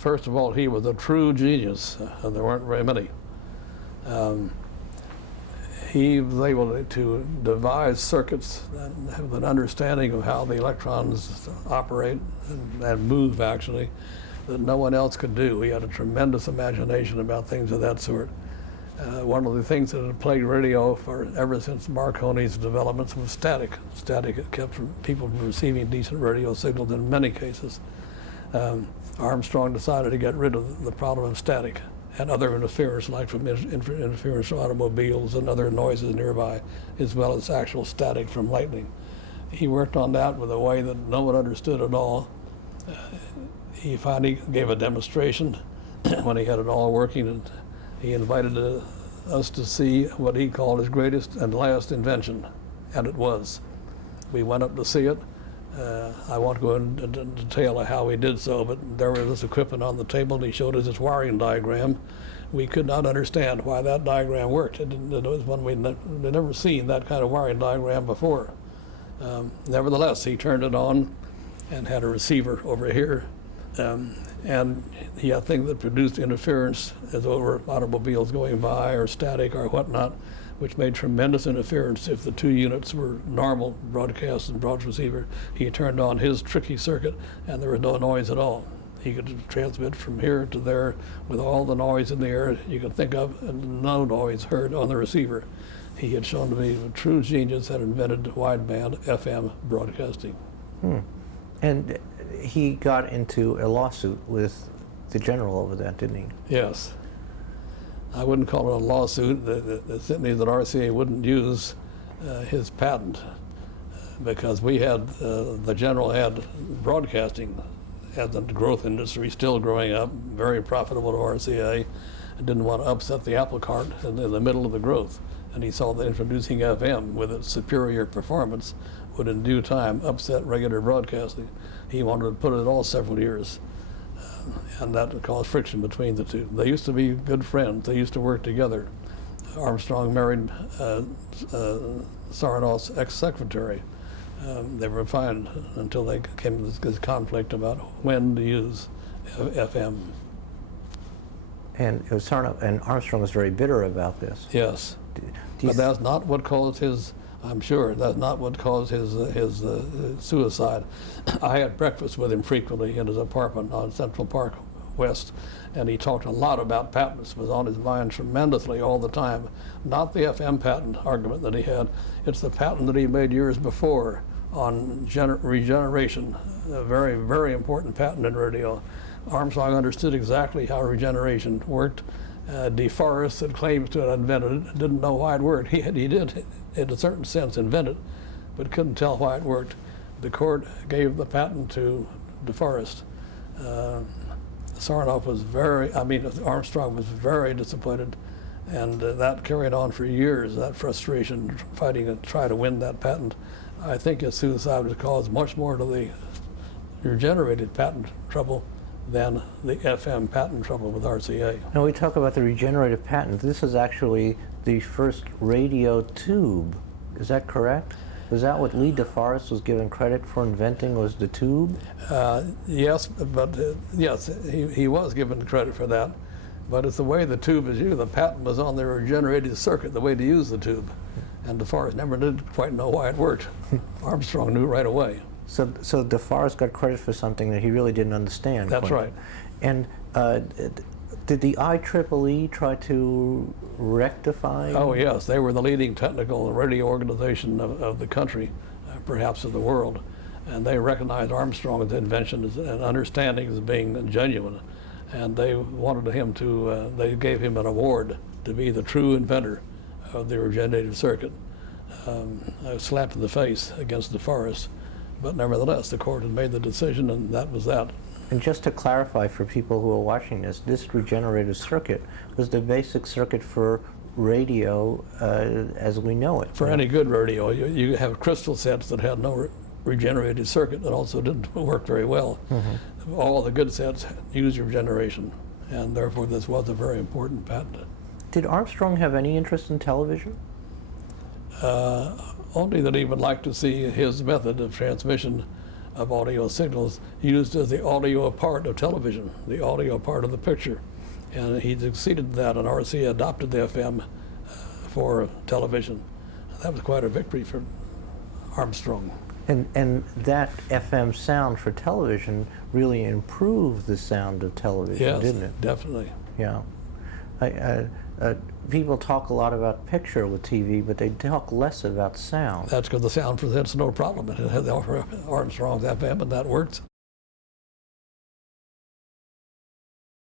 First of all, he was a true genius, and there weren't very many. He was able to devise circuits and have an understanding of how the electrons operate and move, actually, that no one else could do. He had a tremendous imagination about things of that sort. One of the things that had plagued radio ever since Marconi's developments was static. Static kept people from receiving decent radio signals in many cases. Armstrong decided to get rid of the problem of static and other interference, like from interference from automobiles and other noises nearby, as well as actual static from lightning. He worked on that with a way that no one understood at all. He finally gave a demonstration when he had it all working, and he invited us to see what he called his greatest and last invention, and it was. We went up to see it. I won't go into detail of how he did so, but there was this equipment on the table, and he showed us this wiring diagram. We could not understand why that diagram worked. It was one we'd never seen that kind of wiring diagram before. Nevertheless, he turned it on and had a receiver over here, and he had a thing that produced interference as over automobiles going by or static or whatnot, which made tremendous interference if the two units were normal broadcast and broad receiver. He turned on his tricky circuit and there was no noise at all. He could transmit from here to there with all the noise in the air you could think of and no noise heard on the receiver. He had shown to be a true genius, had invented wideband FM broadcasting. And he got into a lawsuit with the general over that, didn't he? Yes. I wouldn't call it a lawsuit. It simply that RCA wouldn't use his patent because we had, the general had broadcasting as a growth industry still growing up, very profitable to RCA, and didn't want to upset the apple cart in the middle of the growth. And he saw that introducing FM with its superior performance would in due time upset regular broadcasting. He wanted to put it all several years. And that caused friction between the two. They used to be good friends. They used to work together. Armstrong married Sarnoff's ex-secretary. They were fine until they came to this conflict about when to use FM. And it was Sarnoff, and Armstrong was very bitter about this. Yes, but that's not what caused his. I'm sure that's not what caused his suicide. I had breakfast with him frequently in his apartment on Central Park West, and he talked a lot about patents. It was on his mind tremendously all the time. Not the FM patent argument that he had, it's the patent that he made years before on regeneration, a very, very important patent in radio. Armstrong understood exactly how regeneration worked. DeForest had claims to have invented it, didn't know why it worked. He did, in a certain sense, invent it, but couldn't tell why it worked. The court gave the patent to DeForest. Sarnoff was Armstrong was very disappointed, and that carried on for years, that frustration, fighting to try to win that patent. I think his suicide was caused much more to the regenerated patent trouble than the FM patent trouble with RCA. Now we talk about the regenerative patent. This is actually the first radio tube. Is that correct? Was that what Lee DeForest was given credit for inventing, was the tube? Yes, but yes, he was given credit for that. But it's the way the tube is used. The patent was on the regenerated circuit, the way to use the tube. And DeForest never did quite know why it worked. Armstrong knew right away. So DeForest got credit for something that he really didn't understand. That's right. And did the IEEE try to rectify? Oh yes, they were the leading technical radio organization of the country, perhaps of the world, and they recognized Armstrong's invention and understanding as being genuine, and they wanted him to. They gave him an award to be the true inventor of the regenerative circuit. A slap in the face against DeForest. But nevertheless, the court had made the decision, and that was that. And just to clarify for people who are watching this regenerative circuit was the basic circuit for radio as we know it. For any good radio, you have crystal sets that had no regenerated circuit that also didn't work very well. Mm-hmm. All the good sets use regeneration, and therefore this was a very important patent. Did Armstrong have any interest in television? Only that he would like to see his method of transmission of audio signals used as the audio part of television, the audio part of the picture. And he succeeded in that, and RCA adopted the FM for television. That was quite a victory for Armstrong. And that FM sound for television really improved the sound of television, Yes, didn't it? definitely. Yeah. People talk a lot about picture with TV, but they talk less about sound. That's because the sound presents no problem. It had the Armstrong's FM, and that works.